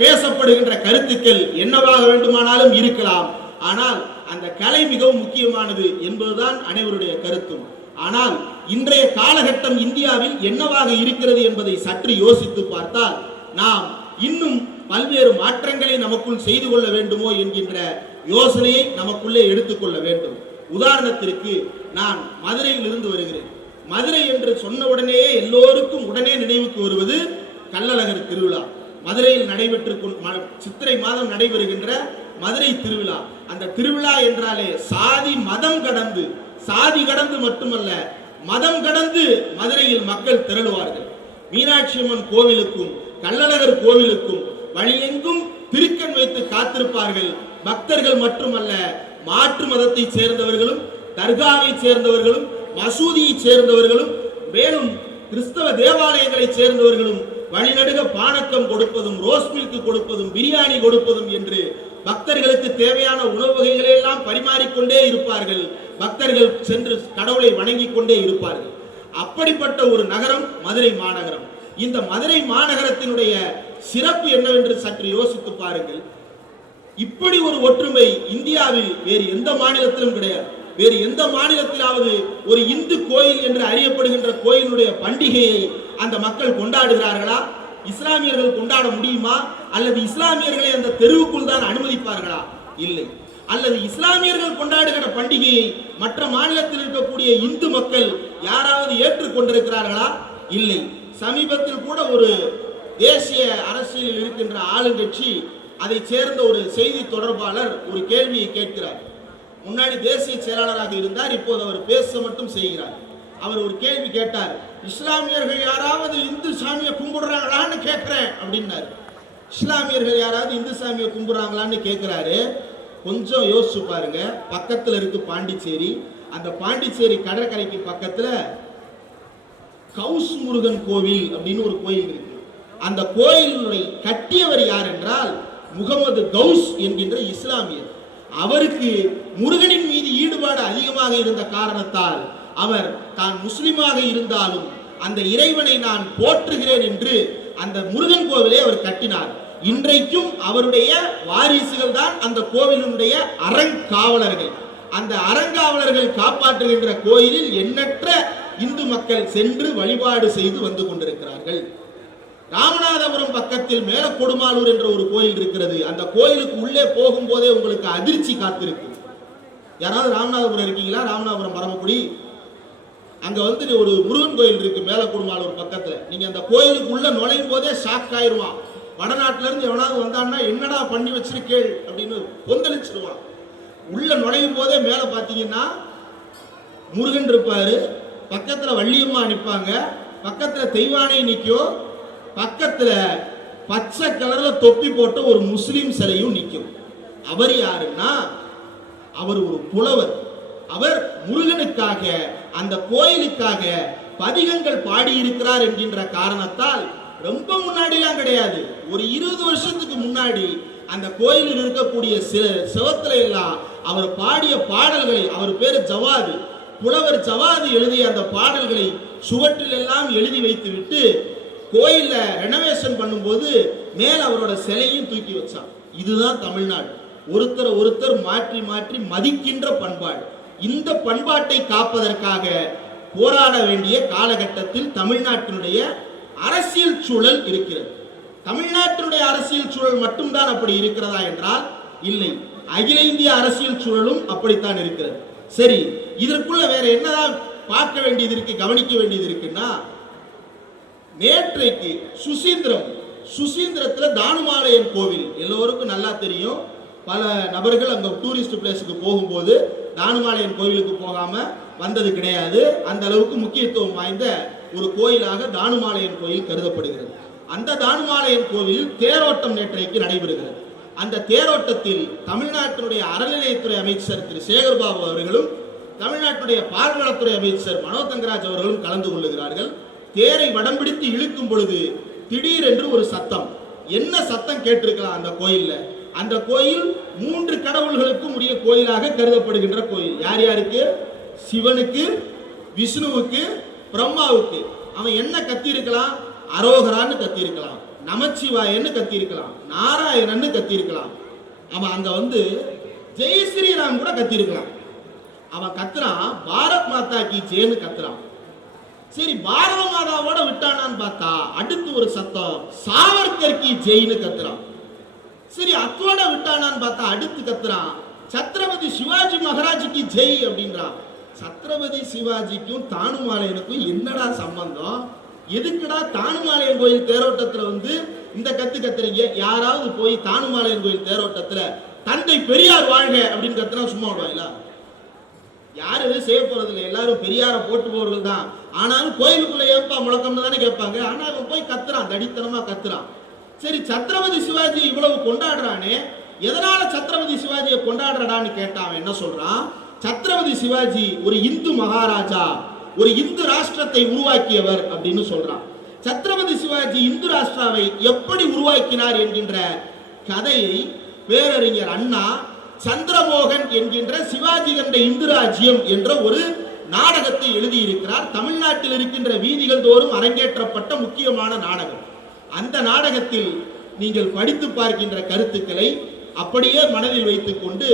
பேசப்படுகின்ற கருத்துக்கள் என்னவாக வேண்டுமானாலும் இருக்கலாம். ஆனால் அந்த கலை மிகவும் முக்கியமானது என்பதுதான் அனைவருடைய கருத்தும். ஆனால் இன்றைய காலகட்டம் இந்தியாவில் என்னவாக இருக்கிறது என்பதை சற்று யோசித்து பார்த்தால் நாம் இன்னும் பல்வேறு மாற்றங்களை நமக்குள் செய்து கொள்ள வேண்டுமோ என்கின்ற யோசனையை நமக்குள்ளே எடுத்துக்கொள்ள வேண்டும். உதாரணத்திற்கு நான் மதுரையில் இருந்து வருகிறேன். மதுரை என்று சொன்ன எல்லோருக்கும் உடனே நினைவுக்கு வருவது கள்ளழகர் திருவிழா. மதுரையில் நடைபெற்று சித்திரை மாதம் நடைபெறுகின்ற மதுரை திருவிழா. அந்த திருவிழா என்றாலே சாதி மதம் கடந்து, சாதி கடந்து மட்டுமல்ல மதம் கடந்து மதுரையில் மக்கள் திரளுவார்கள். மீனாட்சி அம்மன் கோவிலுக்கும் கள்ளழகர் கோவிலுக்கும் வழியெங்கும் திருக்கண் வைத்து காத்திருப்பார்கள். பக்தர்கள் மட்டுமல்ல, மாற்று மதத்தை சேர்ந்தவர்களும், தர்காவை சேர்ந்தவர்களும், மசூதியை சேர்ந்தவர்களும், மேலும் கிறிஸ்தவ தேவாலயங்களை சேர்ந்தவர்களும் வழிநடுக பானக்கம் கொடுப்பதும், ரோஸ் மில்க் கொடுப்பதும், பிரியாணி கொடுப்பதும் என்று பக்தர்களுக்கு தேவையான உணவு வகைகளை எல்லாம் பரிமாறிக்கொண்டே இருப்பார்கள். பக்தர்கள் சென்று கடவுளை வணங்கிக் கொண்டே இருப்பார்கள். அப்படிப்பட்ட ஒரு நகரம் மதுரை மாநகரம். இந்த மதுரை மாநகரத்தினுடைய சிறப்பு என்னவென்று சற்று யோசித்து பாருங்கள். இப்படி ஒரு ஒற்றுமை இந்தியாவில் வேறு எந்த மாநிலத்திலும் கிடையாது. வேறு எந்த மாநிலத்திலாவது ஒரு இந்து கோயில் என்று அறியப்படுகின்ற கோயிலுடைய பண்டிகையை அந்த மக்கள் கொண்டாடுகிறார்களா? இஸ்லாமியர்கள் கொண்டாட முடியுமா? அல்லது இஸ்லாமியர்களை அந்த தெருவுக்குள் தான் அனுமதிப்பார்களா? இல்லை. அல்லது இஸ்லாமியர்கள் கொண்டாடுகிற பண்டிகையை மற்ற மாநிலத்தில் இருக்கக்கூடிய இந்து மக்கள் யாராவது ஏற்றுக்கொண்டிருக்கிறார்களா? இல்லை. சமீபத்தில் கூட ஒரு தேசிய அரசியலில் இருக்கின்ற ஆளுங்கட்சி அதை சேர்ந்த ஒரு செய்தி தொடர்பாளர் ஒரு கேள்வியை கேட்கிறார். முன்னாடி தேசிய செயலாளராக இருந்தார், இப்போது அவர் பேச மட்டும் செய்கிறார். அவர் ஒரு கேள்வி கேட்டார். இஸ்லாமியர்கள் யாராவது இந்து சாமியை கும்பிடுறாங்களான்னு கேட்கிறேன் அப்படின்னாரு. இஸ்லாமியர்கள் யாராவது இந்து சாமியை கும்பிடுறாங்களான்னு கேட்கிறாரு. கொஞ்சம் யோசிச்சு பாருங்க. பக்கத்துல இருக்கு பாண்டிச்சேரி. அந்த பாண்டிச்சேரி கடற்கரைக்கு பக்கத்துல கவுஸ் முருகன் கோவில் அப்படின்னு ஒரு கோயில் இருக்கு. அந்த கோயிலை கட்டியவர் யார் என்றால் முகமது கவுஸ் என்கின்ற இஸ்லாமியர். அவருக்கு முருகனின் மீது ஈடுபாடு அதிகமாக இருந்த காரணத்தால் அவர் தான் முஸ்லிமாக இருந்தாலும் அந்த இறைவனை நான் போற்றுகிறேன் என்று அந்த முருகன் கோவிலை அவர் கட்டினார். இன்றைக்கும் அவருடைய வாரிசுகள் தான் அந்த கோவிலுடைய அறங்காவலர்கள். அந்த அறங்காவலர்கள் காப்பாற்றுகின்ற கோயிலில் எண்ணற்ற இந்து மக்கள் சென்று வழிபாடு செய்து வந்து கொண்டிருக்கிறார்கள். ராமநாதபுரம் பக்கத்தில் மேலக்கொடுமாலூர் என்ற ஒரு கோயில் இருக்கிறது. அந்த கோயிலுக்கு உள்ளே போகும்போதே உங்களுக்கு அதிர்ச்சி காத்திருக்கு. யாராவது ராமநாதபுரம் இருக்கீங்களா? ராமநாதபுரம் பரமக்குடி அங்க வந்து ஒரு முருகன் கோயில் இருக்கு மேலக்கொடுமாலூர் பக்கத்துல. நீங்க அந்த கோயிலுக்கு உள்ள நுழையும் போதே ஷாக் ஆயிருவான். வடநாட்டுல இருந்து எவனாவது வந்தான்னா என்னடா பண்ணி வச்சிருக்கேள் அப்படின்னு கொந்தளிச்சிருவான். உள்ள நுழையும் போதே மேல பாத்தீங்கன்னா முருகன் இருப்பாரு, பக்கத்துல வள்ளியம்மா நிற்பாங்க, பக்கத்துல தெய்வானை நிற்கும், பக்கத்துல பச்சை கலர்ல தொப்பி போட்ட ஒரு முஸ்லிம் சிலையும் நிற்கும். அவர் யாருன்னா அவர் ஒரு புலவர். அவர் முருகனுக்காக அந்த கோயிலுக்காக பதிகங்கள் பாடியிருக்கிறார் என்கின்ற காரணத்தால் ரொம்ப முன்னாடிலாம் கிடையாது, ஒரு 20 வருஷத்துக்கு முன்னாடி அந்த கோயிலில் இருக்கக்கூடிய சிவத்துல எல்லாம் அவர் பாடிய பாடல்களை, அவர் பேரு ஜவாது, புலவர் ஜவாது எழுதிய அந்த பாடல்களை சுவற்றில் எல்லாம் எழுதி வைத்து விட்டு கோயில்ல ரெனோவேஷன் பண்ணும்போது மேல் அவரோட சிலையும் தூக்கி வச்சான். இதுதான் தமிழ்நாடு. ஒருத்தர் மாற்றி மாற்றி மதிக்கின்ற பண்பாடு. இந்த பண்பாட்டை காப்பதற்காக போராட வேண்டிய காலகட்டத்தில் தமிழ்நாட்டினுடைய அரசியல் சூழல் இருக்கிறது. தமிழ்நாட்டினுடைய அரசியல் சூழல் மட்டும்தான் அப்படி இருக்கிறதா என்றால் இல்லை, அகில இந்திய அரசியல் சூழலும் அப்படித்தான் இருக்கிறது. சரி, இதற்குள்ள வேற என்னதான் பார்க்க வேண்டியது இருக்கு, கவனிக்க வேண்டியது இருக்குன்னா, நேற்றைக்கு சுசீந்திரத்துல தானுமாலயன் கோவில் எல்லோருக்கும் நல்லா தெரியும். பல நபர்கள் அங்க டூரிஸ்ட் பிளேஸுக்கு போகும்போது தானுமாலயன் கோவிலுக்கு போகாம வந்தது கிடையாது. அந்த அளவுக்கு முக்கியத்துவம் வாய்ந்த ஒரு கோயிலாக தானுமாலயன் கோயில் கருதப்படுகிறது. அந்த தானுமாலயன் கோவிலில் தேரோட்டம் நேற்றைக்கு நடைபெறுகிறது. அந்த தேரோட்டத்தில் தமிழ்நாட்டினுடைய அறநிலையத்துறை அமைச்சர் திரு சேகர்பாபு அவர்களும் தமிழ்நாட்டுடைய பால்வளத்துறை அமைச்சர் மனோ தங்கராஜ் அவர்களும் கலந்து கொள்ளுகிறார்கள். தேரை வடம் பிடித்து இழுக்கும் பொழுது திடீரென்று ஒரு சத்தம். என்ன சத்தம் கேட்டிருக்கலாம் அந்த கோயில்ல? அந்த கோயில் 3 கடவுள்களுக்கும் உரிய கோயிலாக கருதப்படுகின்ற கோயில். யார் யாருக்கு? சிவனுக்கு, விஷ்ணுவுக்கு, பிரம்மாவுக்கு. அவன் என்ன கத்தி இருக்கலாம்? அரோகரான்னு கத்தி இருக்கலாம். நமச்சிவாயன்னு கத்திருக்கலாம், நாராயணன்னு கத்திருக்கலாம். அவன் அங்க வந்து ஜெய் ஸ்ரீராம் கூட கத்திருக்கலாம். அவன் கத்துறான் பாரத் மாதா கி ஜெய்னு கத்துறான். சரி, பாரத மாதாவோட விட்டானான்னு பார்த்தா அடுத்து ஒரு சத்தம் சாவர்கர் கி ஜெய்னு கத்துறான். சரி, அத்தோட விட்டானான்னு பார்த்தா அடுத்து கத்துறான் சத்ரபதி சிவாஜி மகாராஜுக்கு ஜெய் அப்படின்றான். சத்ரபதி சிவாஜிக்கும் தானுமாலையனுக்கும் என்னடா சம்பந்தம்? எதுக்குடா தானுமாலையன் கோயில் தேரோட்டத்துல வந்து இந்த கத்து கத்துறீங்க? யாராவது போய் தானுமாலையன் கோயில் தேரோட்டத்துல தந்தை பெரியார் வாழ்க அப்படின்னு கத்துனா சும்மா விடுவாங்களா? யாரும் எதுவும் செய்ய போறது இல்லை, எல்லாரும் பெரியார போட்டு போவர்கள் தான். ஆனாலும் கோயிலுக்குள்ள ஏன்பா முழக்கம்னு தானே கேட்பாங்க. ஆனா அவன் போய் கத்துறான், தடித்தனமா கத்துறான். சரி, சத்ரபதி சிவாஜி இவ்வளவு கொண்டாடுறானே, எதனால சத்ரபதி சிவாஜியை கொண்டாடுறான்னு கேட்டான். என்ன சொல்றான்? சத்ரபதி சிவாஜி ஒரு இந்து மகாராஜா, ஒரு இந்து ராஷ்டிரத்தை உருவாக்கியவர் அப்படின்னு சொல்றான். சத்ரபதி சிவாஜி இந்து ராஷ்டிராவை எப்படி உருவாக்கினார் என்கின்ற கதையை பேரறிஞர் அண்ணா சந்திரமோகன் என்கின்ற சிவாஜி கண்ட இந்து ராஜ்யம் என்ற ஒரு நாடகத்தை எழுதியிருக்கிறார். தமிழ்நாட்டில் இருக்கின்ற வீதிகள் தோறும் அரங்கேற்றப்பட்ட முக்கியமான நாடகம். அந்த நாடகத்தில் நீங்கள் படித்து பார்க்கின்ற கருத்துக்களை அப்படியே மனதில் வைத்துக் கொண்டு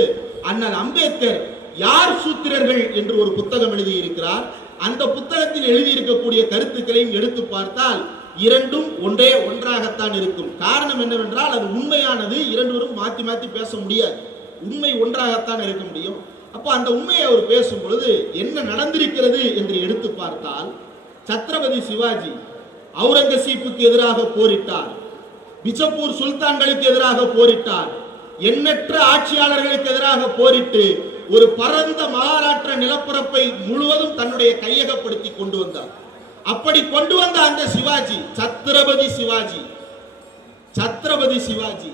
அண்ணல் அம்பேத்கர் யார் சூத்திரர்கள் என்று ஒரு புத்தகம் எழுதியிருக்கிறார். அந்த புத்தகத்தில் எழுதியிருக்கக்கூடிய கருத்துக்களையும் எடுத்து பார்த்தால் இரண்டும் ஒன்றாகத்தான் இருக்கும். காரணம் என்னவென்றால் அது உண்மையானது. இரண்டும் மாற்றி மாற்றி பேச முடியாது. உண்மை ஒன்றாகத்தான் இருக்க முடியும். அப்போ அந்த உண்மையை அவர் பேசும் பொழுது என்ன நடந்திருக்கிறது என்று எடுத்து பார்த்தால், சத்ரபதி சிவாஜி அவுரங்கசீப்புக்கு எதிராக போரிட்டார், பிஜப்பூர் சுல்தான்களுக்கு எதிராக போரிட்டார், எண்ணற்ற ஆட்சியாளர்களுக்கு எதிராக போரிட்டு ஒரு பரந்த மகாராஷ்டிர நிலப்பரப்பை முழுவதும் தன்னுடைய கையகப்படுத்தி கொண்டு வந்தார். அப்படி கொண்டு வந்த அந்த சிவாஜி சத்ரபதி சிவாஜி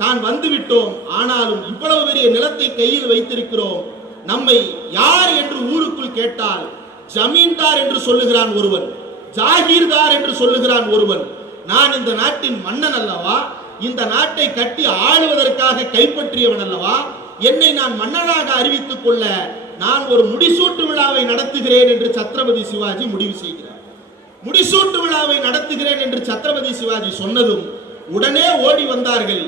தான் வந்துவிட்டோம், ஆனாலும் இவ்வளவு பெரிய நிலத்தை கையில் வைத்திருக்கிறோம், நம்மை யார் என்று ஊருக்குள் கேட்டால் ஜமீன்தார் என்று சொல்லுகிறான் ஒருவன், ஜாகீர்தார் என்று சொல்லுகிறான் ஒருவன். நான் இந்த நாட்டின் மன்னன் அல்லவா, இந்த நாட்டை கட்டி ஆளுவதற்காக கைப்பற்றியவன் அல்லவா, என்னை நான் மன்னனாக அறிவித்துக் கொள்ள நான் ஒரு முடிசூட்டு விழாவை நடத்துகிறேன் என்று சத்ரபதி சிவாஜி முடிவு செய்கிறார். முடிசூட்டு விழாவை நடத்துகிறேன் என்று சத்ரபதி சிவாஜி சொன்னதும் உடனே ஓடி வந்தார்கள்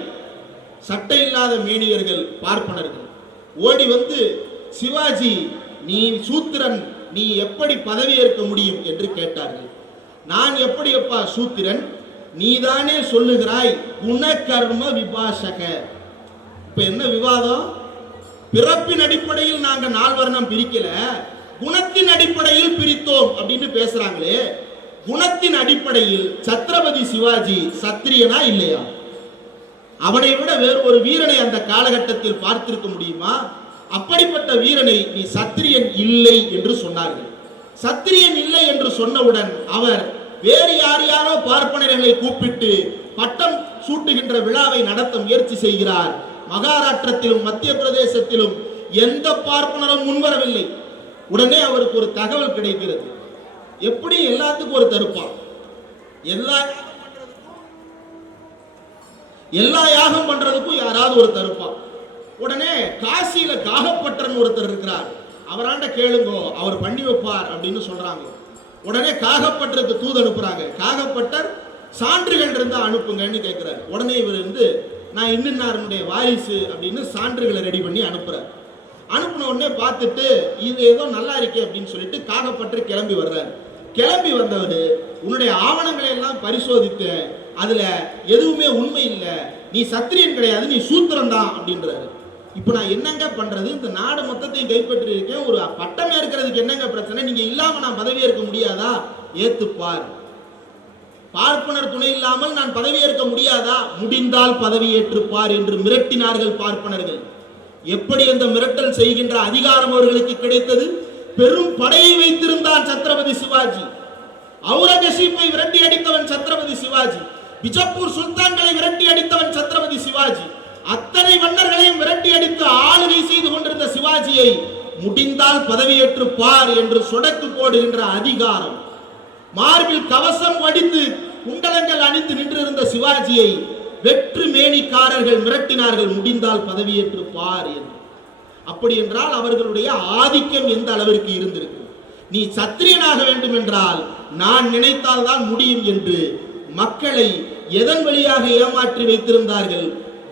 சட்டை இல்லாத மேனியர்கள், பார்ப்பனர்கள். ஓடி வந்து, சிவாஜி நீ சூத்திரன், நீ எப்படி பதவி ஏற்க முடியும் என்று கேட்டார்கள். நான் எப்படி அப்பா சூத்திரன்? நீதானே சொல்லுகிறாய் குணகர்ம விபாசக. இப்ப என்ன விவாதம்? பிறப்பின் அடிப்படையில் நாங்க நால்வர்ணம் பிரிக்கல, குணத்தின் அடிப்படையில் பிரித்தோம் அப்படின்னு பேசுறாங்களே. குணத்தின் அடிப்படையில் சத்ரபதி சிவாஜி சத்திரியனா இல்லையா? அவனை விட வேறு ஒரு வீரனை அந்த காலகட்டத்தில் பார்த்திருக்க முடியுமா? அப்படிப்பட்ட வீரனை நீ சத்திரியன் இல்லை என்று சொன்னார்கள். சத்திரியன் இல்லை என்று சொன்னவுடன் அவர் வேறு யாரையாரோ பார்ப்பனர்களை கூப்பிட்டு பட்டம் சூட்டுகின்ற விழாவை நடத்த முயற்சி செய்கிறார். மகாராஷ்டிரத்திலும் மத்திய பிரதேசத்திலும் எந்த பார்ப்பனரும் முன்வரவில்லை. உடனே அவருக்கு ஒரு தகவல் கிடைக்கிறது. எப்படி எல்லாத்துக்கும் ஒரு தருப்பான், எல்லா யாகம் பண்றதுக்கும் யாராவது ஒரு தருப்பான். உடனே காசியில காகப்பட்டர் ஒருத்தர் இருக்கிறார், அவராண்ட கேளுங்கோ, அவர் பண்ணி வைப்பார் அப்படின்னு சொல்றாங்க. உடனே காகப்பட்டருக்கு தூது அனுப்புறாங்க. காகப்பட்டர் சான்றுகள் இருந்தா அனுப்புங்கன்னு கேட்கிறார். உடனே இவர் வந்து நான் இன்னுடைய வாரிசு அப்படின்னு சான்றுகளை ரெடி பண்ணி அனுப்புறார். அனுப்பின உடனே பார்த்துட்டு இது ஏதோ நல்லா இருக்கே அப்படின்னு சொல்லிட்டு காகப்பட்டர் கிளம்பி வர்றார். கிளம்பி வந்தவர் உன்னுடைய ஆவணங்களை எல்லாம் பரிசோதித்து அதுல எதுவுமே உண்மை இல்லை, நீ சத்திரியன் கிடையாது, நீ சூத்திரன் தான் அப்படின்றாரு. இப்ப நான் என்னங்க பண்றது? இந்த நாடு மொத்தத்தையும் கைப்பற்றி இருக்கேன், ஒரு பட்டம் ஏற்கிறதுக்கு என்னங்க பிரச்சனை? நீங்க இல்லாம நான் பதவி ஏற்க முடியாதா? ஏத்துப்பார். பார்ப்பனர் துணை இல்லாமல் நான் பதவி ஏற்க முடியாதா? முடிந்தால் பதவி ஏற்றுப்பார் என்று மிரட்டினார்கள் பார்ப்பனர்கள். எப்படி அந்த மிரட்டல் செய்கின்ற அதிகாரம் அவர்களுக்கு கிடைத்தது? பெரும் படையை வைத்திருந்தான் சத்ரபதி சிவாஜி. அவுரங்கசீப்பை விரட்டி அடித்தவன் சத்ரபதி சிவாஜி. பிஜப்பூர் சுல்தான்களை விரட்டி அடித்தவன் சத்ரபதி சிவாஜி. அத்தனை மன்னர்களையும் விரட்டி அடித்து ஆளுகை செய்து கொண்டிருந்த சிவாஜியை முடிந்தால் பதவியேற்று பார் என்று சொடக்கு போடுகின்ற அதிகாரம், மார்பில் கவசம் வடித்து குண்டலங்கள் அணிந்து நின்றிருந்த சிவாஜியை வெற்று மேனிக்காரர்கள் மிரட்டினார்கள், முடிந்தால் பதவியேற்று பார் என்று. அப்படி என்றால் அவர்களுடைய ஆதிக்கம் எந்த அளவிற்கு இருந்திருக்கு? நீ சத்திரியனாக வேண்டும் என்றால் நான் நினைத்தால் தான் முடியும் என்று மக்களை எதன் வழியாக ஏமாற்றி வைத்திருந்தார்கள்?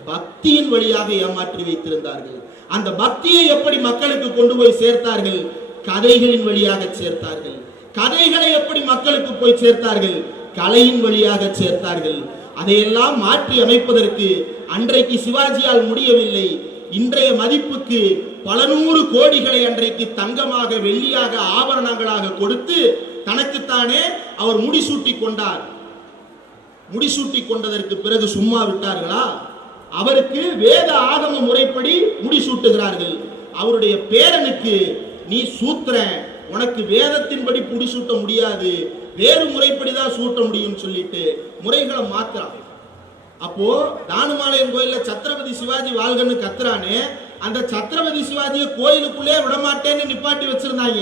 பக்தியின் வழியாக ஏமாற்றி வைத்திருந்தார்கள். அந்த பக்தியை எப்படி மக்களுக்கு கொண்டு போய் சேர்த்தார்கள்? கதைகளின் வழியாக சேர்த்தார்கள். கதைகளை எப்படி மக்களுக்கு போய் சேர்த்தார்கள்? கலையின் வழியாக சேர்த்தார்கள். அதையெல்லாம் மாற்றி அமைப்பதற்கு அன்றைக்கு சிவாஜியால் முடியவில்லை. இன்றைய மதிப்புக்கு பல நூறு கோடிகளை அன்றைக்கு தங்கமாக, வெள்ளியாக, ஆபரணங்களாக கொடுத்து தனக்குத்தானே அவர் முடிசூட்டி கொண்டார். முடிசூட்டி கொண்டதற்கு பிறகு சும்மா விட்டார்களா? அவருக்கு வேத ஆகம முறைப்படி முடிசூட்டுகிறார்கள். அவருடைய பேரனுக்கு நீ சூத்திரன், உனக்கு வேதத்தின்படி முடிசூட்ட முடியாது, வேறு முறைப்படிதான் சூட்ட முடியும் சொல்லிட்டு முறைகளை மாத்துறாங்க. அப்போ தானுமாலயம் கோயில்ல சத்ரபதி சிவாஜி வாழ்கன்னு கத்துறானே, அந்த சத்ரபதி சிவாஜியை கோயிலுக்குள்ளே விடமாட்டேன்னு நிப்பாட்டி வச்சிருந்தாங்க.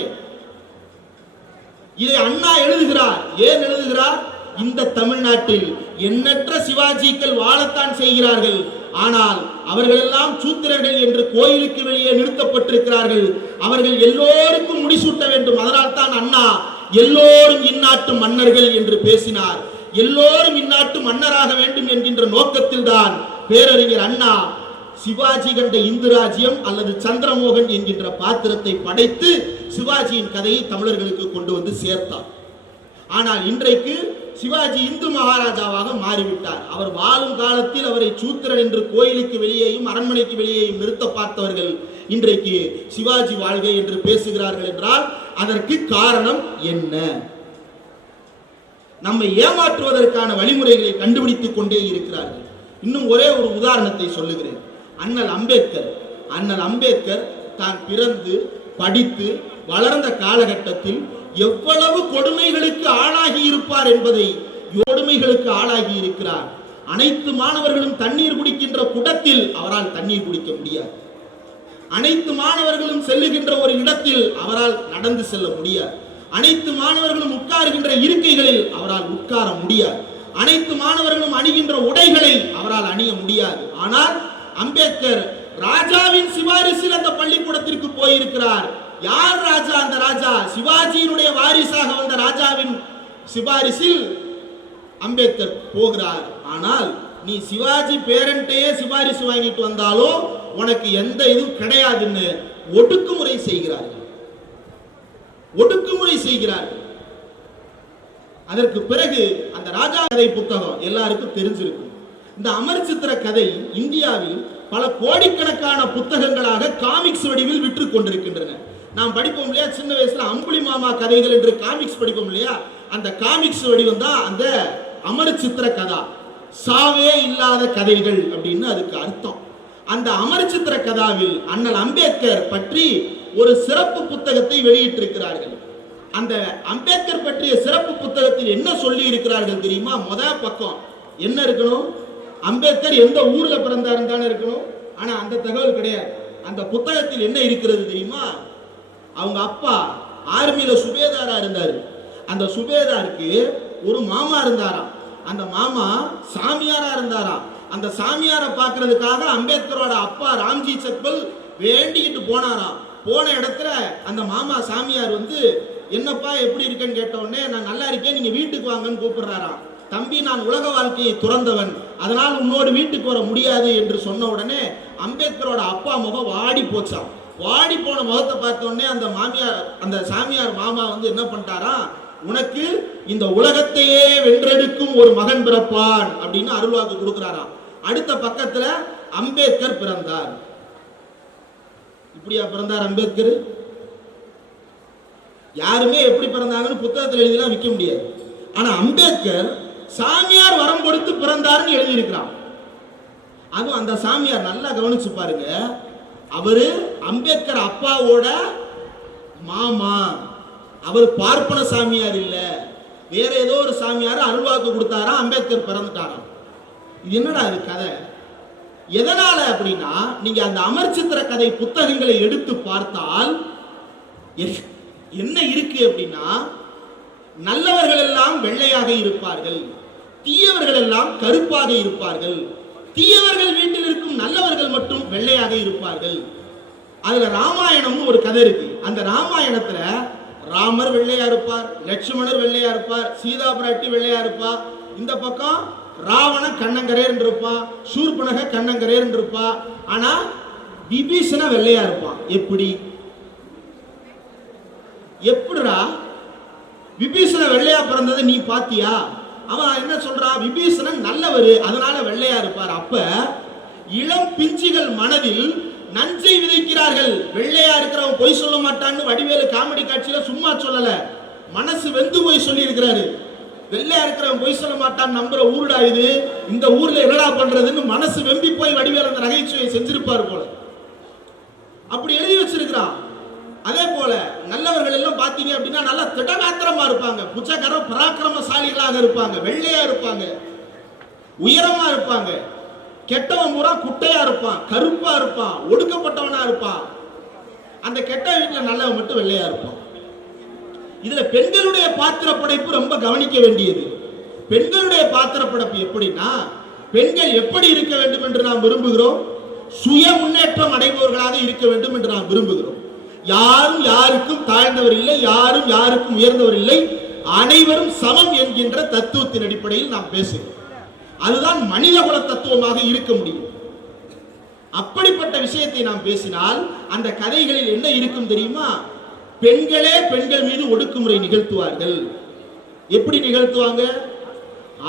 இதை அண்ணா எழுதுகிறார். ஏன் எழுதுகிறார்? இந்த தமிழ்நாட்டில் எண்ணற்ற சிவாஜிக்கள் வாழத்தான் செய்கிறார்கள். ஆனால் அவர்கள் எல்லாம் சூத்திரர்கள் என்று கோயிலுக்கு வெளியே நிறுத்தப்பட்டிருக்கிறார்கள். அவர்கள் எல்லோருக்கும் முடிசூட்ட வேண்டும். அதனால் தான் அண்ணா எல்லோரும் இந்நாட்டு மன்னர்கள் என்று பேசினார். எல்லோரும் இந்நாட்டு மன்னராக வேண்டும் என்கின்ற நோக்கத்தில் தான் பேரறிஞர் அண்ணா சிவாஜி கண்ட இந்து ராஜ்யம் அல்லது சந்திரமோகன் என்கின்ற பாத்திரத்தை படைத்து சிவாஜியின் கதையை தமிழர்களுக்கு கொண்டு வந்து சேர்த்தார். ஆனால் இன்றைக்கு சிவாஜி இந்து மகாராஜாவாக மாறிவிட்டார். அவர் வாழும் காலத்தில் அவரை சூத்திரன் என்று கோயிலுக்கு வெளியேயும் அரண்மனைக்கு வெளியேயும் நிறுத்த பார்த்தவர்கள் இன்றைக்கு சிவாஜி வாழ்க என்று பேசுகிறார்கள் என்றால் அதற்கு காரணம் என்ன? நம்மை ஏமாற்றுவதற்கான வழிமுறைகளை கண்டுபிடித்துக் கொண்டே இருக்கிறார்கள். இன்னும் ஒரே ஒரு உதாரணத்தை சொல்லுகிறேன். அண்ணல் அம்பேத்கர் தான் பிறந்து படித்து வளர்ந்த காலகட்டத்தில் எவ்வளவு கொடுமைகளுக்கு ஆளாகி இருப்பார் என்பதை, கொடுமைகளுக்கு ஆளாகி இருக்கிறார். அனைத்து மாணவர்களும் தண்ணீர் குடிக்கின்ற குடத்தில் அவரால் தண்ணீர் குடிக்க முடியாது. அனைத்து மாணவர்களும் செல்லுகின்ற ஒரு இடத்தில் அவரால் நடந்து செல்ல முடியாது. அனைத்து மாணவர்களும் உட்காருகின்ற இருக்கைகளில் அவரால் உட்கார முடியாது. அனைத்து மாணவர்களும் அணிகின்ற உடைகளை அவரால் அணிய முடியாது. ஆனால் அம்பேத்கர் ராஜாவின் சிபாரிசில் அந்த பள்ளிக்கூடத்திற்கு போயிருக்கிறார். யார் ராஜா? அந்த ராஜா சிவாஜியினுடைய வாரிசாக வந்த ராஜாவின் சிபாரிசில் அம்பேத்கர் போகிறார். ஆனால் நீ சிவாஜி பேரண்டையே சிபாரிசு வாங்கிட்டு வந்தாலும் உனக்கு எந்த இதுவும் கிடையாதுன்னு ஒடுக்குமுறை செய்கிறார்கள். அதற்கு பிறகு அந்த ராஜா கதை புத்தகம் எல்லாருக்கும் தெரிஞ்சிருக்கும். இந்த அமர் சித்திர கதை இந்தியாவில் பல கோடிக்கணக்கான புத்தகங்களாக காமிக்ஸ் வடிவில் விற்று கொண்டிருக்கின்றன. நாம் படிப்போம் இல்லையா, சின்ன வயசுல அம்புலி மாமா கதைகள் என்று காமிக்ஸ் படிப்போம் இல்லையா, அந்த காமிக்ஸ் வடிவம் தான் அந்த அமர் சித்திர கதா. சாவே இல்லாத கதைகள் அப்படின்னு அதுக்கு அர்த்தம். அந்த அமர் சித்திர கதாவில் அண்ணல் அம்பேத்கர் பற்றி ஒரு சிறப்பு புத்தகத்தை வெளியிட்டிருக்கிறார்கள். அந்த அம்பேத்கர் பற்றிய சிறப்பு புத்தகத்தில் என்ன சொல்லி இருக்கிறார்கள் தெரியுமா? முதல் பக்கம் என்ன இருக்கணும்? அம்பேத்கர் எந்த ஊர்ல பிறந்தாருன்னு தானே இருக்கணும். ஆனா அந்த தகவல் கிடையாது. அந்த புத்தகத்தில் என்ன இருக்கிறது தெரியுமா? அவங்க அப்பா ஆர்மியில சுபேதாரா இருந்தாரு. அந்த சுபேதாருக்கு ஒரு மாமா இருந்தாராம். அந்த மாமா சாமியாரா இருந்தாராம். அந்த சாமியாரை பார்க்கறதுக்காக அம்பேத்கரோட அப்பா ராம்ஜி சக்பல் வேண்டிக்கிட்டு போனாராம். போன இடத்துல அந்த மாமா சாமியார் வந்து, என்னப்பா எப்படி இருக்கேன்னு கேட்ட உடனே, நான் நல்லா இருக்கேன், நீங்க வீட்டுக்கு வாங்கன்னு கூப்பிடுறாராம். தம்பி, நான் உலக வாழ்க்கையை துறந்தவன், அதனால் உன்னோடு வீட்டுக்கு வர முடியாது என்று சொன்ன உடனே அம்பேத்கரோட அப்பா முகம் வாடி போச்சாம். வாடி போன முகத்தை பார்த்த உடனே அந்த சாமியார் மாமா வந்து என்ன பண்ணிட்டாரா, உனக்கு இந்த உலகத்தையே வென்றெடுக்கும் ஒரு மகன் பிறப்பான் அப்படின்னு அருள்வாக்கு கொடுக்கிறாராம். அடுத்த பக்கத்துல அம்பேத்கர் பிறந்தார். இப்படியா பிறந்தார் அம்பேத்கர்? யாருமே எப்படி பிறந்தாங்கன்னு புத்தகத்தில் எழுதிலாம் விற்க முடியாது. ஆனா அம்பேத்கர் சாமியார் வரம் கொடுத்து பிறந்தார்னு எழுதியிருக்கிறான். அதுவும் அந்த சாமியார் நல்லா கவனிச்சு பாருங்க, அவரு அம்பேத்கர் அப்பாவோட மாமா. அவர் பார்ப்பன சாமியார் இல்ல, வேற ஏதோ ஒரு சாமியார் அருள்வாக்கு கொடுத்தாரா, அம்பேத்கர் பிறந்துட்டாராம். இது என்னடா இது கதை? எதனால அப்படின்னா, நீங்க அந்த அமர் சித்திர கதை புத்தகங்களை எடுத்து பார்த்தால் என்ன இருக்கு அப்படின்னா, நல்லவர்கள் எல்லாம் வெள்ளையாக இருப்பார்கள், தீயவர்கள் எல்லாம் கருப்பாக இருப்பார்கள், தீயவர்கள் வீட்டில் இருக்கும் நல்லவர்கள் மட்டும் வெள்ளையாக இருப்பார்கள். அதுல ராமாயணம்னு ஒரு கதை இருக்கு. அந்த ராமாயணத்துல ராமர் வெள்ளையா இருப்பார், லட்சுமணர் வெள்ளையா இருப்பார், சீதா பிராட்டி வெள்ளையா இருப்பா, இந்த பக்கம் ராவணன் கண்ணங்கரேன்னு இருப்பான், சூர்பனக கண்ணங்கரேன்னு இருப்பான். ஆனா விபீஷண வெள்ளையா இருப்பான். எப்படிடா விபீஷண வெள்ளையா பிறந்தது நீ பாத்தியா? அவன் என்ன சொல்றான், விபீஷணன் நல்லவர், அதனால வெள்ளையா இருப்பார். அப்ப இளம் பிஞ்சுகள் மனதில் நஞ்சை விதைக்கிறார்கள். வெள்ளையா இருக்கிறவன் பொய் சொல்ல மாட்டான்னு வடிவேலு காமெடி காட்சியில சும்மா சொல்லல, மனசு வெந்து போய் சொல்லி இருக்கிறாரு. வெள்ளையா இருக்கிறவன் பொய் சொல்ல மாட்டான்னு நம்புற ஊருடா இது, இந்த ஊர்ல என்னடா பண்றதுன்னு மனசு வெம்பி போய் வடிவேலு அந்த நகைச்சுவையை செஞ்சிருப்பார் போல. அப்படி எழுதி வச்சிருக்கிறான். அதே போல நல்லவர்கள் எல்லாம் பாத்தீங்க அப்படின்னா நல்லா திடகாத்திரமா இருப்பாங்க, புச்சகர பராக்கிரமசாலிகளாக இருப்பாங்க, வெள்ளையா இருப்பாங்க, உயரமா இருப்பாங்க. கெட்டவன் பூரா குட்டையா இருப்பான், கருப்பா இருப்பான், ஒடுக்கப்பட்டவனா இருப்பான். அந்த கெட்ட வீட்டுல நல்லவன் மட்டும் வெள்ளையா இருப்பான். இதுல பெண்களுடைய பாத்திர படைப்பு ரொம்ப கவனிக்க வேண்டியது. பெண்களுடைய பாத்திர படைப்பு எப்படின்னா, பெண்கள் எப்படி இருக்க வேண்டும் என்று நாம் விரும்புகிறோம், சுய முன்னேற்றம் அடைபவர்களாக இருக்க வேண்டும் என்று நாம் விரும்புகிறோம். யாரும் யாருக்கும் தாழ்ந்தவர் இல்லை, யாரும் யாருக்கும் உயர்ந்தவர் இல்லை, அனைவரும் சமம் என்கின்ற தத்துவத்தின் அடிப்படையில் நாம் பேசுகிறோம். அதுதான் மனிதகுல தத்துவமாக இருக்க முடியும். அப்படிப்பட்ட விஷயத்தை நாம் பேசினால் அந்த கதைகளில் என்ன இருக்கும் தெரியுமா? பெண்களே பெண்கள் மீது ஒடுக்குமுறை நிகழ்த்துவார்கள். எப்படி நிகழ்த்துவாங்க?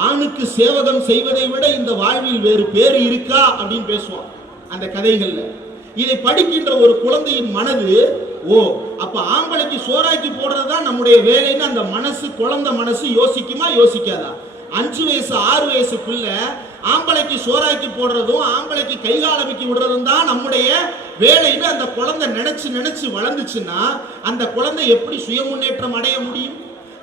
ஆணுக்கு சேவகம் செய்வதை விட இந்த வாழ்வில் வேறு பேரு இருக்கா அப்படின்னு பேசுவான் அந்த கதைகள்ல. இதை படிக்கின்ற ஒரு குழந்தையின் மனது, ஓ அப்ப ஆம்பளைக்கு சோறாக்கி போடுறதுதான் நம்முடைய வேலைன்னு அந்த மனசு, குழந்தை மனசு யோசிக்குமா யோசிக்காதா? 5 வயசு 6 வயசு பிள்ளை ஆம்பளைக்கு சோறாக்கி போடுறதும் ஆம்பளைக்கு கைகாலமிக்கி விடுறதும் தான் நம்முடைய வேலைன்னு அந்த குழந்தை நினைச்சு நினைச்சு வளர்ந்துச்சுன்னா அந்த குழந்தை எப்படி சுய முன்னேற்றம் அடைய முடியும்?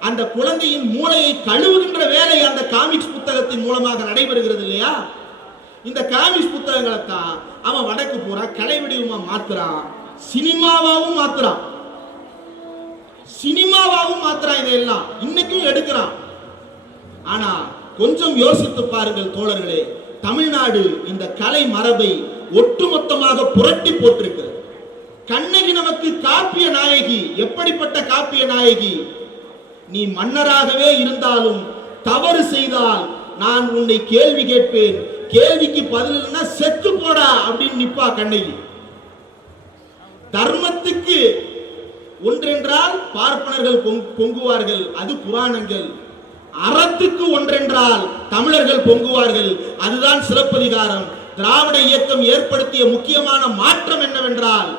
அந்த குழந்தையின் மூளையை கழுவுகின்ற வேலை அந்த காமிக்ஸ் புத்தகத்தின் மூலமாக நடைபெறுகிறது இல்லையா? இந்த காமிக்ஸ் புத்தகங்களை தான் அவன் வடக்கு பூரா கலை வடிவமா மாத்துறான், சினிமாவாவும் மாத்துறான், இதையெல்லாம் இன்னைக்கும் எடுக்கிறான். ஆனா கொஞ்சம் யோசித்து பாருங்கள் தோழர்களே, தமிழ்நாடு இந்த கலை மரபை ஒட்டுமொத்தமாக புரட்டி போட்டிருக்கிறது. கண்ணகி நமக்கு காப்பிய நாயகி. எப்படிப்பட்ட காப்பிய நாயகி? நீ மன்னராகவே இருந்தாலும் தவறு செய்தால் நான் உன்னை கேள்வி கேட்பேன், கேள்விக்கு பதில் இல்லைன்னா செத்து போடா அப்படின்னு நிப்பா கண்ணகி. தர்மத்துக்கு ஒன்றென்றால் பார்ப்பனர்கள் பொங்குவார்கள், அது புராணங்கள். அறத்துக்கு ஒன்றென்றால் தமிழர்கள் பொங்குவார்கள், அதுதான் சிலப்பதிகாரம். திராவிட இயக்கம் ஏற்படுத்திய முக்கியமான மாற்றம் என்னவென்றால்,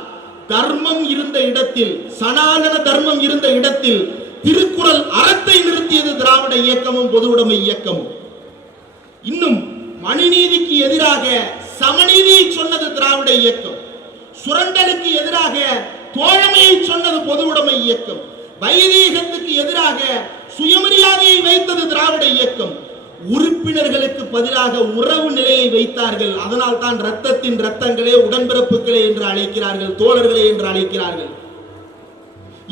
தர்மம் இருந்த இடத்தில், சனாதன தர்மம் இருந்த இடத்தில் திருக்குறள் அறத்தை நிறுத்தியது திராவிட இயக்கமும் பொதுவுடைமை இயக்கமும். இன்னும் மனுநீதிக்கு எதிராக சமநீதியை சொன்னது திராவிட இயக்கம், சுரண்டலுக்கு எதிராக தோழமையை சொன்னது பொதுவுடைமை இயக்கம், வைதீகத்துக்கு எதிராக சுயமரியாதையை வைத்தது திராவிட இயக்கம். உறுப்பினர்களுக்கு பதிலாக உறவு நிலையை வைத்தார்கள். அதனால் தான் ரத்தத்தின் ரத்தங்களே உடன்பிறப்புகளே என்று அழைக்கிறார்கள், தோழர்களே என்று அழைக்கிறார்கள்.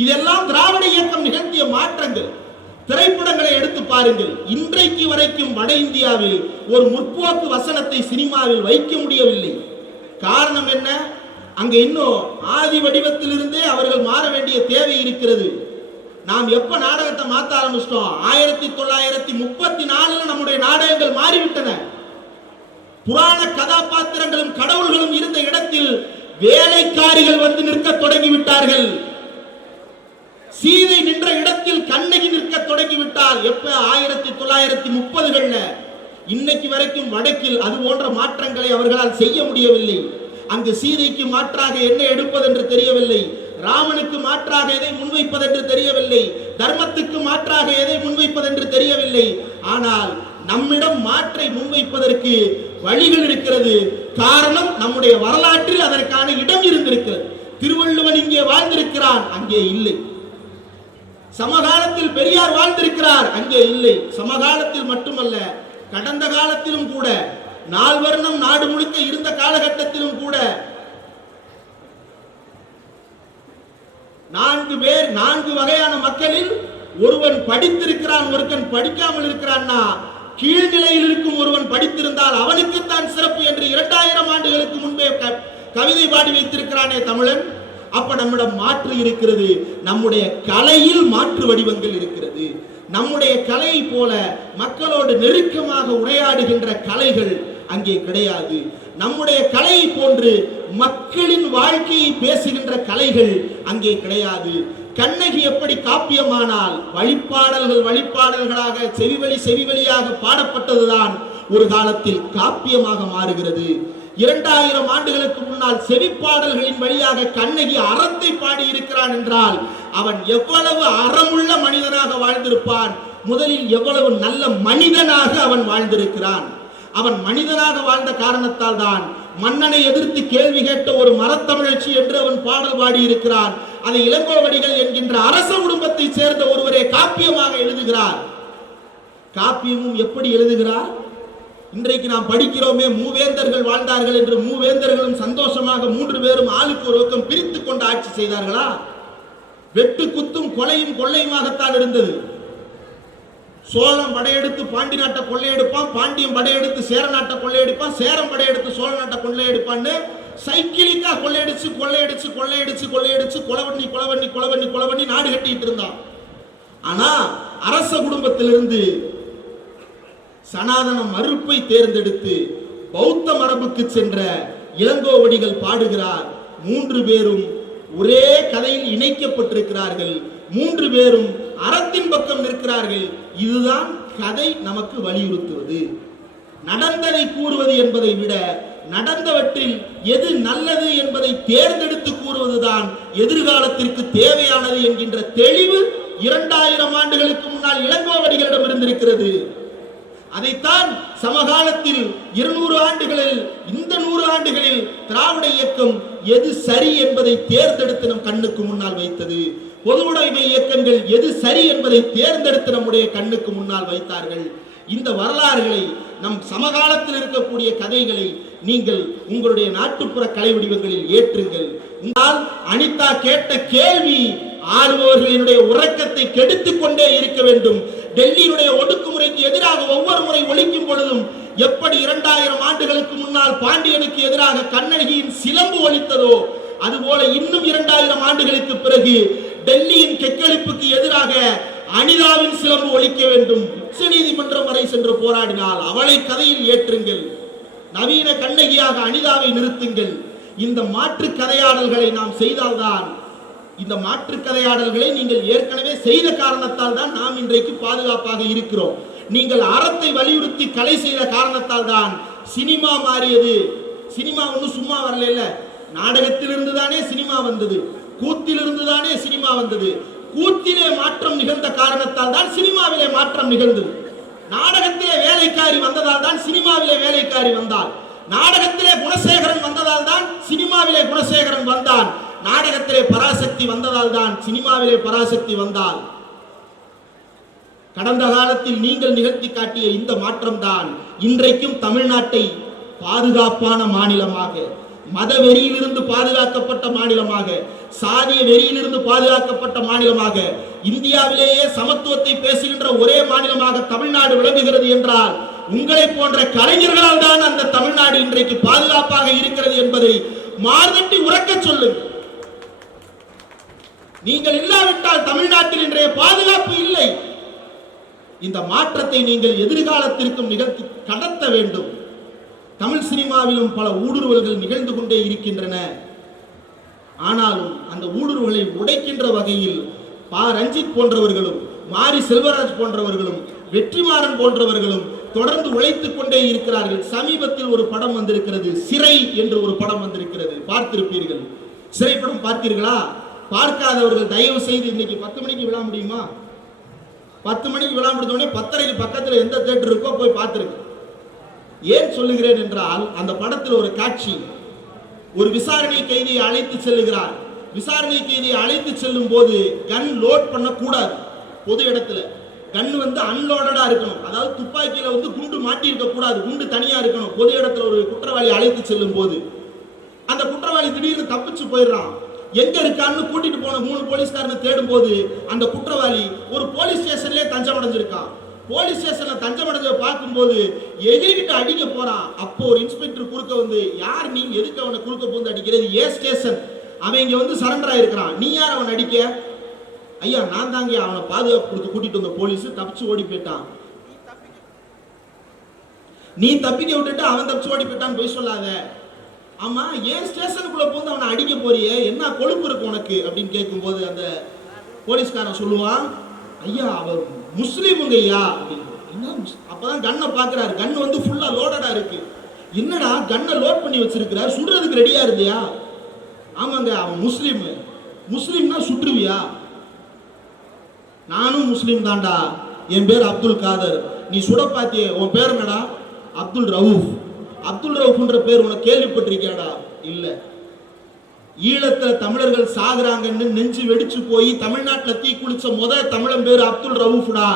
இதெல்லாம் திராவிட இயக்கம் நிகழ்த்திய மாற்றங்கள். திரைப்படங்களை எடுத்து பாருங்கள். இன்றைக்கு வரைக்கும் வட இந்தியாவில் ஒரு முற்போக்கு வசனத்தை சினிமாவில் வைக்க முடியவில்லை. காரணம் என்ன? அங்க இன்னும் ஆதி வடிவத்திலிருந்தே அவர்கள் மாற வேண்டிய தேவை இருக்கிறது. நாம் எப்ப நாடகத்தை மாற்ற ஆரம்பிச்சிட்டோம்? 1934 நம்முடைய நாடகங்கள் மாறிவிட்டன. புராண கதாபாத்திரங்களும் கடவுள்களும் இருந்த இடத்தில் வேலைக்காரிகள் வந்து நிற்க தொடங்கிவிட்டார்கள். சீதை நின்ற இடத்தில் கண்ணகி நிற்க தொடங்கிவிட்டால் எப்ப? 1930கள்ல. இன்னைக்கு வரைக்கும் வடக்கில் அது போன்ற மாற்றங்களை அவர்களால் செய்ய முடியவில்லை. அங்கு சீதைக்கு மாற்றாக என்ன எடுப்பது என்று தெரியவில்லை, ராமனுக்கு மாற்றாக எதை முன்வைப்பது என்று தெரியவில்லை, தர்மத்துக்கு மாற்றாக எதை முன்வைப்பது என்று தெரியவில்லை. ஆனால் நம்மிடம் மாற்றை முன்வைப்பதற்கு வழிகள் இருக்கிறது. காரணம், நம்முடைய வரலாற்றில் அதற்கான இடம் இருந்திருக்கிறது. திருவள்ளுவன் இங்கே வாழ்ந்திருக்கிறான், அங்கே இல்லை. சமகாலத்தில் பெரியார் வாழ்ந்திருக்கிறார், அங்கே இல்லை. சமகாலத்தில் மட்டுமல்ல, கடந்த காலத்திலும் கூட, நால்வர்ணம் நாடு முழுக்க இருந்த காலகட்டத்திலும் கூட 4 வகையான மக்களில் ஒருவன் படித்திருக்கிறான், ஒருவன் படிக்காமல் இருக்கிறான்னா, கீழ்நிலையில் இருக்கும் ஒருவன் படித்திருந்தால் அவனுக்குத்தான் சிறப்பு என்று 2000 ஆண்டுகளுக்கு முன்பே கவிதை பாடி வைத்திருக்கிறானே தமிழன். அப்ப நம்மிடம் மாற்று இருக்கிறது, நம்முடைய கலையில் மாற்று வடிவங்கள் இருக்கிறது. நம்முடைய கலையை போல மக்களோடு நெருக்கமாக உரையாடுகின்ற கலைகள் அங்கே கிடையாது. நம்முடைய கலையை போன்று மக்களின் வாழ்க்கையை பேசுகின்ற கலைகள் அங்கே கிடையாது. கண்ணகி எப்படி காப்பியமானால் வழிப்பாடல்களாக செவிவழியாக பாடப்பட்டதுதான் ஒரு காலத்தில் காப்பியமாக மாறுகிறது. 2000 ஆண்டுகளுக்கு முன்னால் செவிப்பாடல்களின் வழியாக கண்ணகி அறத்தை பாடி இருக்கிறான் என்றால் அவன் எவ்வளவு அறமுள்ள மனிதனாக வாழ்ந்திருப்பான். முதலில் எவ்வளவு நல்ல மனிதனாக அவன் வாழ்ந்திருக்கிறான். அவன் மனிதனாக வாழ்ந்த காரணத்தால் தான் மன்னனை எதிர்த்து கேள்வி கேட்ட ஒரு மரத்தமிழச்சி என்று அவன் பாடல் பாடி இருக்கிறான். அதை இளங்கோவடிகள் என்கின்ற அரச குடும்பத்தை சேர்ந்த ஒருவரே காப்பியமாக எழுதுகிறார். காப்பியமும் எப்படி எழுதுகிறார்? இன்றைக்கு நாம் படிக்கிறோமே, மூவேந்தர்கள் வாழ்ந்தார்கள் என்று. மூவேந்தர்களும் சந்தோஷமாக 3 பேரும் ஆளுக்கு ஒரு பக்கம் பிரித்து கொண்டு ஆட்சி செய்தார்களா? வெட்டு குத்தும் கொலையும் கொள்ளையுமாகத்தான் இருந்தது. சோழம் படையெடுத்து பாண்டி நாட்டை கொள்ளையெடுப்பான், பாண்டியம் படையெடுத்து சேர நாட்டை கொள்ளையெடுப்பான், சேரம் படையெடுத்து சோழ நாட்டை கொள்ளையெடுப்பான்னு சைக்கிளிக்கா கொள்ளையடிச்சு கொலை பண்ணி நாடு கட்டிட்டு இருந்தான். ஆனா அரச குடும்பத்திலிருந்து சனாதன மறுப்பை தேர்ந்தெடுத்து பௌத்த மரபுக்கு சென்ற இளங்கோவடிகள் பாடுகிறார். 3 பேரும் ஒரே கதையில் இணைக்கப்பட்டிருக்கிறார்கள். 3 பேரும் அறத்தின் பக்கம் நிற்கிறார்கள். இதுதான் கதை நமக்கு வலியுறுத்துவது. நடந்ததை கூறுவது என்பதை விட நடந்தவற்றில் எது நல்லது என்பதை தேர்ந்தெடுத்து கூறுவதுதான் எதிர்காலத்திற்கு தேவையானது என்கின்ற தெளிவு 2000 ஆண்டுகளுக்கு முன்னால் இளங்கோவடிகளிடம் இருந்திருக்கிறது. அதைத்தான் சமகாலத்தில் 200 ஆண்டுகளில், இந்த 100 ஆண்டுகளில் திராவிட இயக்கம் எது சரி என்பதை தேர்ந்தெடுத்து நம் கண்ணுக்கு முன்னால் வைத்தது. பொதுவுடைமை இயக்கங்கள் எது சரி என்பதை தேர்ந்தெடுத்து நம்முடைய கண்ணுக்கு முன்னால் வைத்தார்கள். இந்த வரலாறுகளை, நம் சமகாலத்தில் இருக்கக்கூடிய கதைகளை நீங்கள் உங்களுடைய நாட்டுப்புற கலை வடிவங்களில் ஏற்றுங்கள். உங்களால் அனிதா கேட்ட கேள்வி ஆளுபவர்களினுடைய உறக்கத்தை கெடுத்துக் கொண்டே இருக்க வேண்டும். டெல்லியினுடைய ஒடுக்குமுறைக்கு எதிராக ஒவ்வொரு முறை ஒலிக்கும் பொழுதும் எப்படி 2000 ஆண்டுகளுக்கு முன்னால் பாண்டியனுக்கு எதிராக கண்ணகியின் சிலம்பு ஒலித்ததோ அதுபோல இன்னும் 2000 ஆண்டுகளுக்கு பிறகு டெல்லியின் கெக்களிப்புக்கு எதிராக அனிதாவின் சிலம்பு ஒலிக்க வேண்டும். உச்ச நீதிமன்றம் வரை சென்று போராடினால் அவளை கதையில் ஏற்றுங்கள். நவீன கண்ணகியாக அனிதாவை நிறுத்துங்கள். இந்த மாற்று கதையாடல்களை நாம் செய்தால்தான், இந்த மாற்று கதையாடல்களை நீங்கள் ஏற்கனவே செய்த காரணத்தால் தான் நாம் இன்றைக்கு பாதுகாப்பாக இருக்கிறோம். நீங்கள் அறத்தை வலியுறுத்தி கலை செய்த காரணத்தால் தான் சினிமா மாறியது. சினிமா ஒன்றும் சும்மா வரல. நாடகத்திலிருந்து தானே சினிமா வந்தது, கூத்திலிருந்து தானே சினிமா வந்தது. கூத்திலே மாற்றம் நிகழ்ந்த காரணத்தால் தான் சினிமாவிலே மாற்றம் நிகழ்ந்தது. நாடகத்திலே வேலைக்காரி வந்ததால் தான் சினிமாவிலே வேலைக்காரி வந்தாள். நாடகத்திலே குணசேகரன் வந்ததால் தான் சினிமாவிலே குணசேகரன் வந்தான். நாடகத்திலே பராசக்தி வந்ததால் தான் சினிமாவிலே பராசக்தி வந்தாள். கடந்த காலத்தில் நீங்கள் நிகழ்த்தி காட்டிய இந்த மாற்றம் தான் இன்றைக்கும் தமிழ்நாட்டை பாதுகாப்பான மாநிலமாக, மத வெறியிலிருந்து பாதுகாக்கப்பட்ட மாநிலமாக, சாதிய வெறியிலிருந்து பாதுகாக்கப்பட்ட மாநிலமாக, இந்தியாவிலேயே சமத்துவத்தை பேசுகின்ற ஒரே மாநிலமாக தமிழ்நாடு விளங்குகிறது என்றால் உங்களை போன்ற கலைஞர்களால் தான் அந்த தமிழ்நாடு இன்றைக்கு பாதுகாப்பாக இருக்கிறது என்பதை மார்தட்டி உறக்க சொல்லுங்கள். நீங்கள் இல்லாவிட்டால் தமிழ்நாட்டில் இன்றைய பாதுகாப்பு இல்லை. இந்த மாற்றத்தை நீங்கள் எதிர்காலத்திற்கும் நிகழ்த்தி கடத்த வேண்டும். தமிழ் சினிமாவிலும் பல ஊடுருவல்கள் நிகழ்ந்து கொண்டே இருக்கின்றன. ஆனாலும் அந்த ஊடுருவலை உடைக்கின்ற வகையில் பா ரஞ்சித் போன்றவர்களும், மாரி செல்வராஜ் போன்றவர்களும், வெற்றிமாறன் போன்றவர்களும் தொடர்ந்து உழைத்துக் கொண்டே இருக்கிறார்கள். சமீபத்தில் ஒரு படம் வந்திருக்கிறது, சிறை என்று ஒரு படம் வந்திருக்கிறது, பார்த்திருப்பீர்கள். சிறை படம் பார்த்தீர்களா? பார்க்காதவர்கள் தயவு செய்து இன்னைக்கு 10 மணிக்கு விழா முடியுமா? 10 மணிக்கு விழா முடிந்தோடனே 10:30க்கு பக்கத்தில் எந்த தியேட்டர் இருக்கோ போய் பார்த்துருக்கு. ஏன் சொல்லுகிறேன் என்றால், அந்த படத்தில் ஒரு காட்சி, ஒரு விசாரணை கைதியை அழைத்து செல்லுகிறார். விசாரணை கைதியை அழைத்து செல்லும் போது கன் லோட் பண்ணக்கூடாது. பொது இடத்துல கன் அன்லோடடா இருக்கணும். அதாவது துப்பாக்கியில குண்டு மாட்டி இருக்க கூடாது, குண்டு தனியா இருக்கணும். பொது இடத்துல ஒரு குற்றவாளி அழைத்து செல்லும் போது அந்த குற்றவாளி திடீர்னு தப்பிச்சு போயிடுறான். எங்க இருக்கான்னு கூட்டிட்டு போன 3 போலீஸ்காரனை தேடும் போது அந்த குற்றவாளி ஒரு போலீஸ் ஸ்டேஷன்லயே தஞ்சம் அடைஞ்சிருக்கான். போலீஸ் ஸ்டேஷன்ல தஞ்சம் அடைஞ்ச பார்க்கும்போது எதிர்கிட்ட அடிக்க போறான். அப்போ ஒரு இன்ஸ்பெக்டர் குறுக்க யார் நீ, எதுக்கு அவனை குறுக்க போந்து அடிக்கிறது? ஏ ஸ்டேஷன், அவன் இங்க சரண்டர் ஆயிருக்கிறான், நீ யார் அவன் அடிக்க? ஐயா நான் தாங்க அவனை பாதுகாப்பு கொடுத்து கூட்டிட்டு வந்த போலீஸ் தப்பிச்சு ஓடி போயிட்டான். நீ தப்பிக்க விட்டுட்டு அவன் தப்பிச்சு ஓடி போயிட்டான்னு போய் சொல்லாத. ஆமா ஏன் ஸ்டேஷனுக்குள்ள போந்து அவனை அடிக்க போறியே, என்ன கொழுப்பு இருக்கு உனக்கு அப்படின்னு கேட்கும்போது அந்த போலீஸ்காரன் சொல்லுவான், ஐயா அவர் முஸ்லீமுங்க ஐயா அப்படின்னு. அப்பதான் கண்ணை பாக்குறாரு, கண்ணு வந்து ஃபுல்லா லோடடா இருக்கு. என்னடா கண்ணை லோட் பண்ணி வச்சிருக்கிறார், சுடுறதுக்கு ரெடியா இருந்தியா? ஆமாங்க அவன் முஸ்லீம். முஸ்லீம்னா சுற்றுவியா? நானும் முஸ்லீம் தான்டா, என் பேர் அப்துல் காதர். நீ சுட பாத்தியே, உன் பேர் என்னடா? அப்துல் ரவுஃப். அப்துல் ரவுஃப்ன்ற பேர் உனக்கு கேள்விப்பட்டிருக்கியாடா? இல்ல. ஈழத்துல தமிழர்கள் சாகுறாங்கன்னு நெஞ்சு வெடிச்சு போய் தமிழ்நாட்டுல தீ குளிச்ச தமிழன் பேர் அப்துல் ரவுஃப்டா.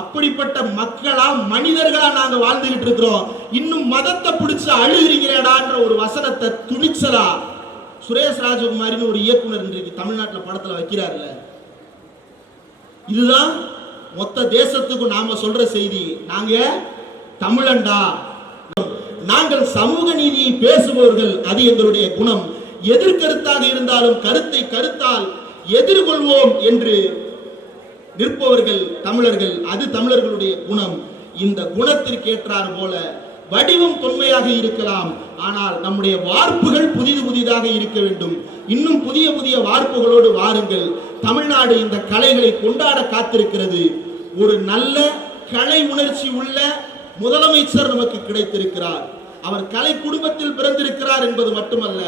அப்படிப்பட்ட மக்களா மனிதர்களா நாங்க வாழ்ந்துகிட்டு இருக்கிறோம், இன்னும் மதத்தை பிடிச்சு அழுகிறீங்கடான்ற ஒரு வசனத்தை துணிச்சலா சுரேஷ் ராஜகுமாரின்னு ஒரு இயக்குனர் இன்றைக்கு தமிழ்நாட்டுல படத்துல வைக்கிறார்ல. இதுதான் மொத்த தேசத்துக்கும் நாம சொல்ற செய்தி. நாங்க தமிழண்டா, நாங்கள் சமூக நீதியை பேசுபவர்கள், அது எங்களுடைய குணம். எதிர்கருத்தாக இருந்தாலும் கருத்தை கருத்தால் எதிர்கொள்வோம் என்று நிற்பவர்கள் தமிழர்கள், அது தமிழர்களுடைய குணம். இந்த குணத்திற்கு ஏற்றார் போல வடிவம் தொன்மையாக இருக்கலாம், ஆனால் நம்முடைய வார்ப்புகள் புதிதாக இருக்க வேண்டும். இன்னும் புதிய வார்ப்புகளோடு வாருங்கள். தமிழ்நாடு இந்த கலைகளை கொண்டாட காத்திருக்கிறது. ஒரு நல்ல கலை உணர்ச்சி உள்ள முதலமைச்சர் நமக்கு கிடைத்திருக்கிறார். அவர் கலை குடும்பத்தில் பிறந்திருக்கிறார் என்பது மட்டுமல்ல,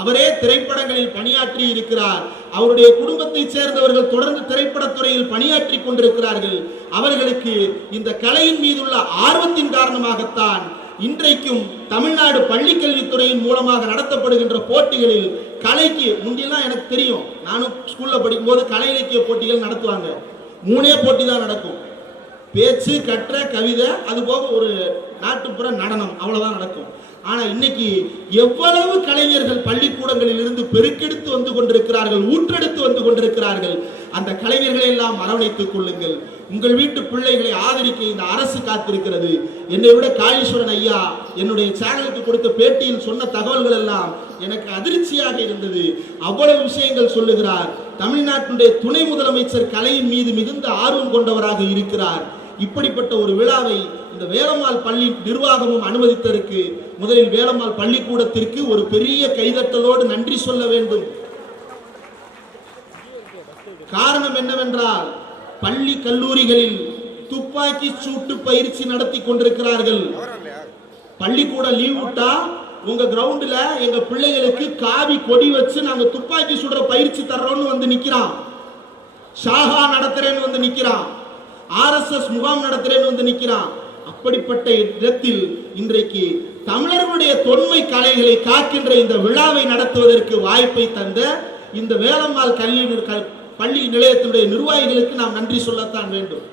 அவரே திரைப்படங்களில் பணியாற்றி இருக்கிறார். அவருடைய குடும்பத்தை சேர்ந்தவர்கள் தொடர்ந்து திரைப்படத்துறையில் பணியாற்றி கொண்டிருக்கிறார்கள். அவர்களுக்கு இந்த கலையின் மீதுள்ள ஆர்வத்தின் காரணமாகத்தான் இன்றைக்கும் தமிழ்நாடு பள்ளிக்கல்வித்துறையின் மூலமாக நடத்தப்படுகின்ற போட்டிகளில் கலைக்கு முந்தியெல்லாம் எனக்கு தெரியும், நானும் ஸ்கூல்ல படிக்கும் போது கலை இலக்கிய போட்டிகள் நடத்துவாங்க. 3 போட்டி தான் நடக்கும், பேச்சு, கற்ற, கவிதை, அது போக ஒரு நாட்டுப்புற நடனம், அவ்வளவுதான் நடக்கும். ஆனா இன்னைக்கு எவ்வளவு கலைஞர்கள் பள்ளிக்கூடங்களில் இருந்து பெருக்கெடுத்து வந்து கொண்டிருக்கிறார்கள், ஊற்றெடுத்து வந்து கொண்டிருக்கிறார்கள். அந்த கலைஞர்களை எல்லாம் அரவணைத்துக் கொள்ளுங்கள். உங்கள் வீட்டு பிள்ளைகளை ஆதரிக்க இந்த அரசு காத்திருக்கிறது. என்னை விட காளீஸ்வரன் ஐயா என்னுடைய சேனலுக்கு கொடுத்த பேட்டியில் சொன்ன தகவல்கள் எல்லாம் எனக்கு அதிர்ச்சியாக இருந்தது. அவ்வளவு விஷயங்கள் சொல்லுகிறார். தமிழ்நாட்டினுடைய துணை முதலமைச்சர் கலையின் மீது மிகுந்த ஆர்வம் கொண்டவராக இருக்கிறார். இப்படிப்பட்ட ஒரு விழாவை இந்த வேலம்மாள் பள்ளி நிர்வாகமும் அனுமதித்ததற்கு முதலில் வேலம்மாள் பள்ளிக்கூடத்திற்கு ஒரு பெரிய கைதட்டலோடு நன்றி சொல்ல வேண்டும். காரணம் என்னவென்றால் பள்ளி கல்லூரிகளில் துப்பாக்கி சூட்டு பயிற்சி நடத்தி கொண்டிருக்கிறார்கள். பள்ளிக்கூட லீவ் விட்டா உங்க கிரவுண்ட்ல எங்க பிள்ளைகளுக்கு காவி கொடி வச்சு நாங்க துப்பாக்கி சுடுற பயிற்சி தர்றோம்னு வந்து நிக்கிறான். ஷாஹா நடத்துறேன்னு வந்து நிக்கிறான். RSS முகாம் நடத்துறேன்னு வந்து நிக்கிறான். அப்படிப்பட்ட இடத்தில் இன்றைக்கு தமிழர்களுடைய தொன்மை கலைகளை காக்கின்ற இந்த விழாவை நடத்துவதற்கு வாய்ப்பை தந்த இந்த வேலம்மாள் பள்ளி நிலையத்தினுடைய நிர்வாகிகளுக்கு நாம் நன்றி சொல்லத்தான் வேண்டும்.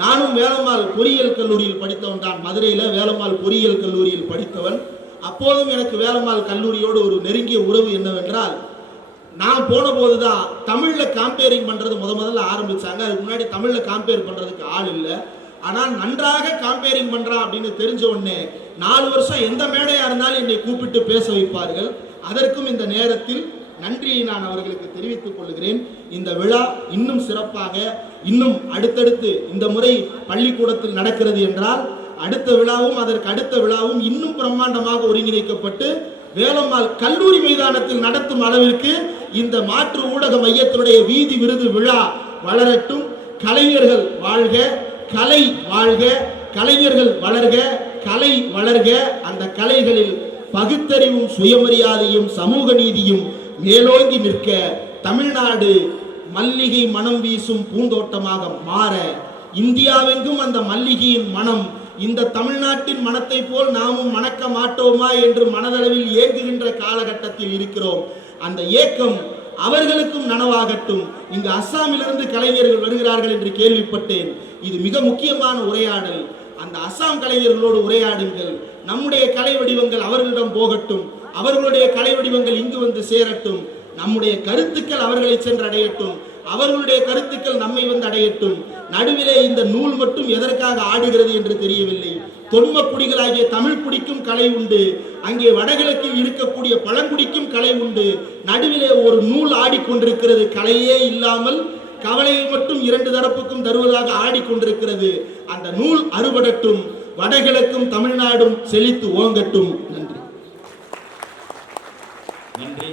நானும் வேலம்மாள் பொறியியல் கல்லூரியில் படித்தவன் தான். மதுரையில வேலம்மாள் பொறியியல் கல்லூரியில் படித்தவன். அப்போதும் எனக்கு வேலம்மாள் கல்லூரியோடு ஒரு நெருங்கிய உறவு என்னவென்றால், நான் போன போதுதான் தமிழ்ல காம்பேரிங் பண்றது முதல்ல ஆரம்பிச்சாங்க. அதுக்கு முன்னாடி தமிழ்ல காம்பேர் பண்றதுக்கு ஆள் இல்லை. ஆனால் நன்றாக காம்பேரிங் பண்றான் அப்படின்னு தெரிஞ்ச உடனே 4 வருஷம் எந்த மேடையா இருந்தாலும் என்னை கூப்பிட்டு பேச வைப்பார்கள். அதற்கும் இந்த நேரத்தில் நன்றியை நான் அவர்களுக்கு தெரிவித்துக் கொள்கிறேன். இந்த விழா இன்னும் சிறப்பாக, இன்னும் அடுத்தடுத்து இந்த முறை பள்ளிக்கூடத்தில் நடக்கிறது என்றால் அடுத்த விழாவும் அதற்கு அடுத்த விழாவும் இன்னும் பிரம்மாண்டமாக ஒருங்கிணைக்கப்பட்டு வேலம்மாள் கல்லூரி மைதானத்தில் நடத்தும் அளவிற்கு இந்த மாற்று ஊடக மையத்தினுடைய வீதி விருது விழா வளரட்டும். கலைஞர்கள் வாழ்க, கலை வாழ்க, கலைஞர்கள் வளர்க, கலை வளர்க. அந்த கலைகளில் பகுத்தறிவும் சுயமரியாதையும் சமூக நீதியும் மேலோங்கி நிற்க தமிழ்நாடு மல்லிகை மனம் வீசும் பூந்தோட்டமாக மாற, இந்தியாவெங்கும் அந்த மல்லிகையின் மனம் இந்த தமிழ்நாட்டின் மனத்தை போல் நாமும் மணக்க மாட்டோமா என்று மனதளவில் ஏங்குகின்ற காலகட்டத்தில் இருக்கிறோம். அந்த ஏக்கம் அவர்களுக்கும் நனவாகட்டும். இங்கு அஸ்ஸாமிலிருந்து கலைஞர்கள் வருகிறார்கள் என்று கேள்விப்பட்டேன். இது மிக முக்கியமான உரையாடல். அந்த அஸ்ஸாம் கலைஞர்களோடு உரையாடுங்கள். நம்முடைய கலை வடிவங்கள் அவர்களிடம் போகட்டும், அவர்களுடைய கலை வடிவங்கள் இங்கு வந்து சேரட்டும். நம்முடைய கருத்துக்கள் அவர்களை சென்று அடையட்டும், அவர்களுடைய கருத்துக்கள் நம்மை வந்து அடையட்டும். நடுவிலே இந்த நூல் மட்டும் எதற்காக ஆடுகிறது என்று தெரியவில்லை. தொன்ம குடிகளாகிய தமிழ் குடிக்கும் கலை உண்டு, அங்கே வடகிழக்கில் இருக்கக்கூடிய பழங்குடிக்கும் கலை உண்டு. நடுவிலே ஒரு நூல் ஆடிக்கொண்டிருக்கிறது. கலையே இல்லாமல் கவலையை மட்டும் இரண்டு தரப்புக்கும் தருவதாக ஆடிக்கொண்டிருக்கிறது. அந்த நூல் அறுபடட்டும், வடகிழக்கும் தமிழ்நாடும் செழித்து ஓங்கட்டும். நன்றி. நன்றி.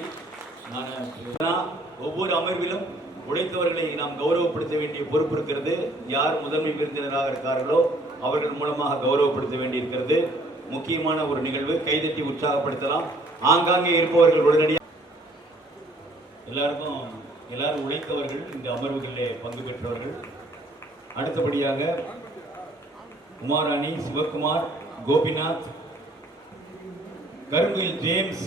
ஒவ்வொரு அமர்விலும் உழைத்தவர்களை நாம் கௌரவப்படுத்த வேண்டிய பொறுப்பு இருக்கிறது. யார் முதன்மை விருந்தினராக இருக்கார்களோ அவர்கள் மூலமாக கௌரவப்படுத்த வேண்டி இருக்கிறது. முக்கியமான ஒரு நிகழ்வு. கைதட்டி உற்சாகப்படுத்தலாம். ஆங்காங்கே இருப்பவர்கள் உடனடியாக எல்லாரும் உழைத்தவர்கள், இந்த அமர்வுகளிலே பங்கு பெற்றவர்கள். அடுத்தபடியாக உமாராணி, சிவகுமார், கோபிநாத், கருங்குயில் ஜேம்ஸ்,